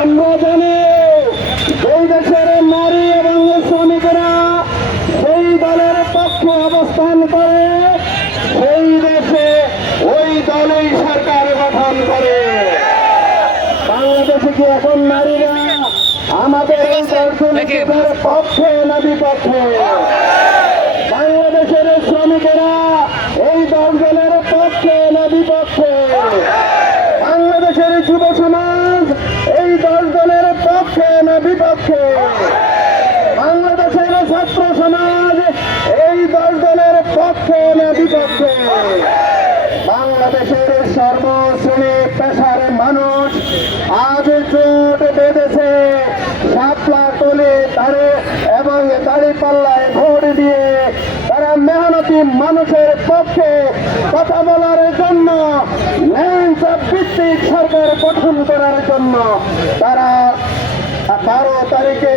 আমরা জানি এই দেশের নারী এবং শ্রমিকেরা সেই দলের পক্ষে অবস্থান করে সেই দেশে ওই দলই সরকার গঠন করে। বাংলাদেশে কি এখন নারীরা আমাদের এই দর্শনীদের পক্ষে না বিপক্ষে? বাংলাদেশের শ্রমিকেরা এই দলের পক্ষে না বিপক্ষে? বাংলাদেশের যুব সমাজ এই দলের পক্ষে না বিপক্ষে? বাংলাদেশের ছাত্র সমাজ এই দলের পক্ষে না বিপক্ষে? বাংলাদেশের সর্বশ্রেণী পেশার মানুষ আজ জোট বেঁধেছে শাপলা তোলে তারে এবং দাঁড়িপাল্লায় ভোট দিয়ে তারা মেহনতি মানুষের পক্ষে কথা বলার জন্য ন্যায় ভিত্তিক সরকার গঠন করার জন্য তারা 12 তারিখে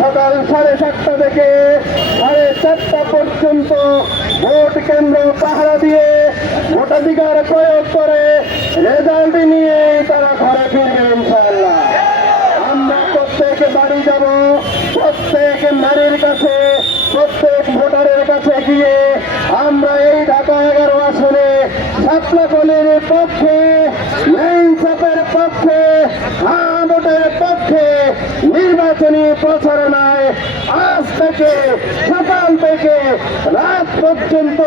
সকাল 7:30 থেকে 4:30 পর্যন্ত ভোট কেন্দ্র পাহারা দিয়ে ভোটাধিকার প্রয়োগ করে রেজাল্ট নিয়ে তারা ঘরে ফিরবে ইনশাআল্লাহ। আমরা প্রত্যেক বাড়ি যাব, প্রত্যেক নারীর কাছে, প্রত্যেক ভোটারের কাছে গিয়ে আমরা এই ঢাকা 11 আসনে শাপলা কলির পক্ষে, ন্যায়চাপের পক্ষে, হ্যাঁ ভোটের পক্ষে নির্বাচনী প্রচারণায় আজ থেকে সকাল থেকে রাত পর্যন্ত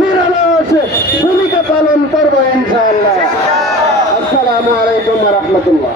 নিরলস ভূমিকা পালন করবো ইনশাআল্লাহ। আসসালামু আলাইকুম ওয়া রাহমাতুল্লাহ।